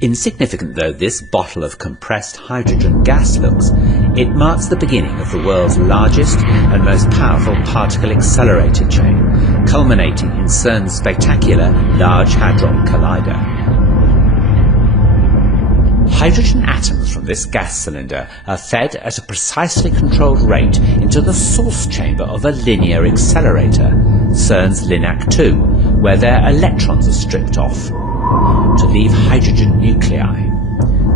Insignificant though this bottle of compressed hydrogen gas looks, it marks the beginning of the world's largest and most powerful particle accelerator chain, culminating in CERN's spectacular Large Hadron Collider. Hydrogen atoms from this gas cylinder are fed at a precisely controlled rate into the source chamber of a linear accelerator, CERN's LINAC-2, where their electrons are stripped off to leave hydrogen nuclei.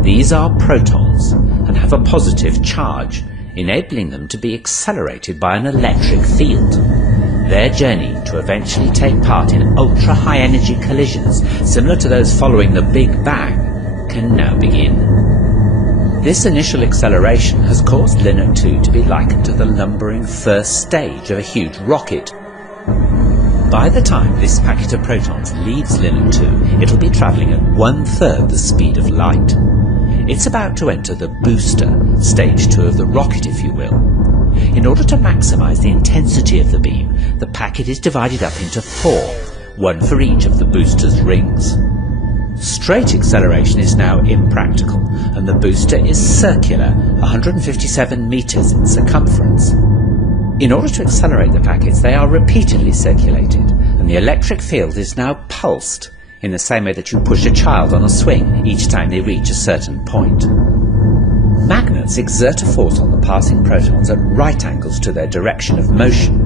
These are protons and have a positive charge, enabling them to be accelerated by an electric field. Their journey to eventually take part in ultra-high energy collisions similar to those following the Big Bang can now begin. This initial acceleration has caused LINAC-2 to be likened to the lumbering first stage of a huge rocket. By the time this packet of protons leaves LINAC-2, it'll be travelling at 1/3 the speed of light. It's about to enter the booster, stage 2 of the rocket if you will. In order to maximise the intensity of the beam, the packet is divided up into 4, one for each of the booster's rings. Straight acceleration is now impractical, and the booster is circular, 157 metres in circumference. In order to accelerate the packets, they are repeatedly circulated, and the electric field is now pulsed, in the same way that you push a child on a swing each time they reach a certain point. Magnets exert a force on the passing protons at right angles to their direction of motion,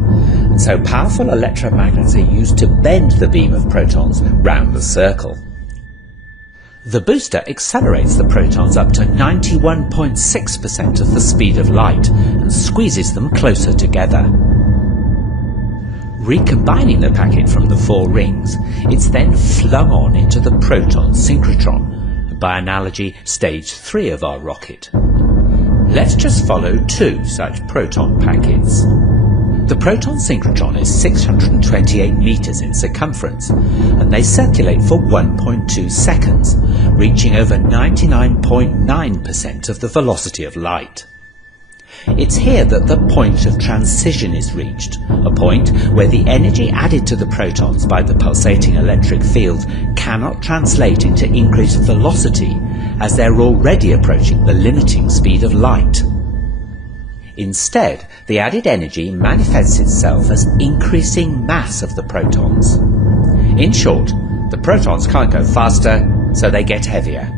and so powerful electromagnets are used to bend the beam of protons round the circle. The booster accelerates the protons up to 91.6% of the speed of light and squeezes them closer together. Recombining the packet from the 4 rings, it's then flung on into the proton synchrotron, by analogy stage 3 of our rocket. Let's just follow 2 such proton packets. The proton synchrotron is 628 metres in circumference, and they circulate for 1.2 seconds, reaching over 99.9% of the velocity of light. It's here that the point of transition is reached, a point where the energy added to the protons by the pulsating electric field cannot translate into increased velocity, as they're already approaching the limiting speed of light. Instead, the added energy manifests itself as increasing mass of the protons. In short, the protons can't go faster, so they get heavier.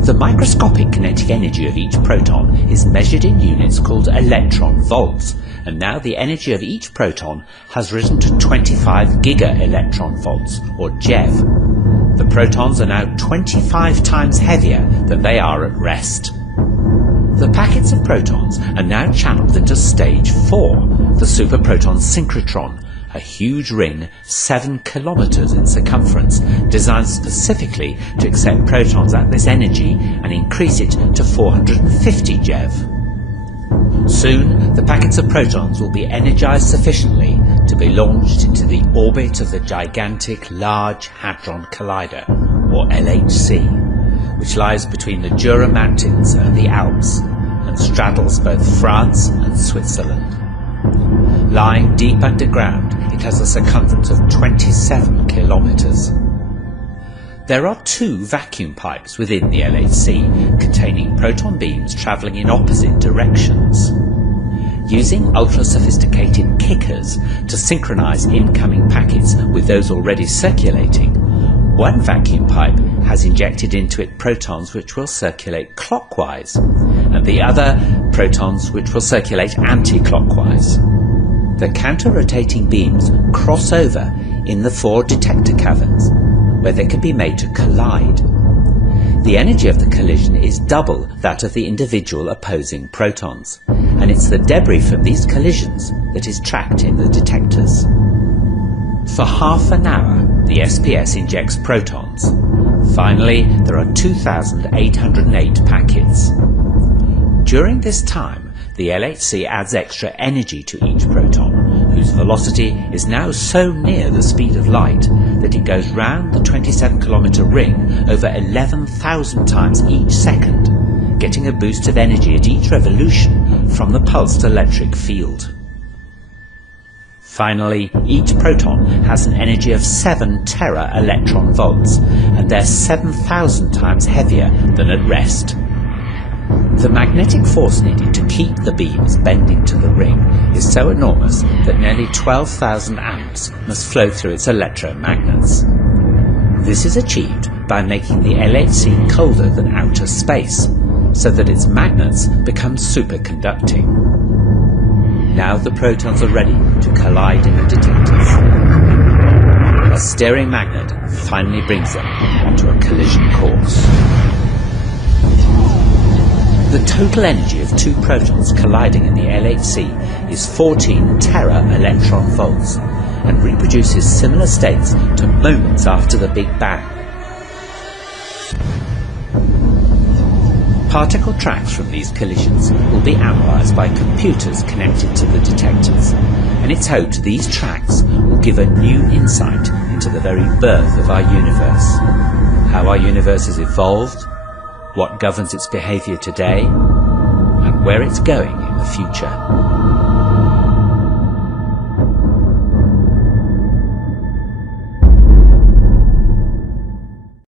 The microscopic kinetic energy of each proton is measured in units called electron volts, and now the energy of each proton has risen to 25 giga-electron volts, or GeV. The protons are now 25 times heavier than they are at rest. The packets of protons are now channeled into stage 4, the superproton synchrotron, a huge ring 7 kilometers in circumference, designed specifically to accept protons at this energy and increase it to 450 GeV. Soon, the packets of protons will be energized sufficiently to be launched into the orbit of the gigantic Large Hadron Collider, or LHC, which lies between the Jura Mountains and the Alps, and straddles both France and Switzerland. Lying deep underground, it has a circumference of 27 kilometers. There are 2 vacuum pipes within the LHC, containing proton beams travelling in opposite directions. Using ultra-sophisticated kickers to synchronize incoming packets with those already circulating, one vacuum pipe has injected into it protons which will circulate clockwise, and the other protons which will circulate anti-clockwise. The counter-rotating beams cross over in the 4 detector caverns, where they can be made to collide. The energy of the collision is double that of the individual opposing protons, and it's the debris from these collisions that is tracked in the detectors. For half an hour, the SPS injects protons. Finally, there are 2,808 packets. During this time, the LHC adds extra energy to each proton, whose velocity is now so near the speed of light that it goes round the 27-kilometer ring over 11,000 times each second, getting a boost of energy at each revolution from the pulsed electric field. Finally, each proton has an energy of 7 tera-electron volts, and they're 7,000 times heavier than at rest. The magnetic force needed to keep the beams bending to the ring is so enormous that nearly 12,000 amps must flow through its electromagnets. This is achieved by making the LHC colder than outer space, so that its magnets become superconducting. Now the protons are ready to collide in the detectors. A steering magnet finally brings them onto a collision course. The total energy of 2 protons colliding in the LHC is 14 tera-electron volts and reproduces similar states to moments after the Big Bang. Particle tracks from these collisions will be analysed by computers connected to the detectors, and it's hoped these tracks will give a new insight into the very birth of our universe, how our universe has evolved, what governs its behaviour today, and where it's going in the future.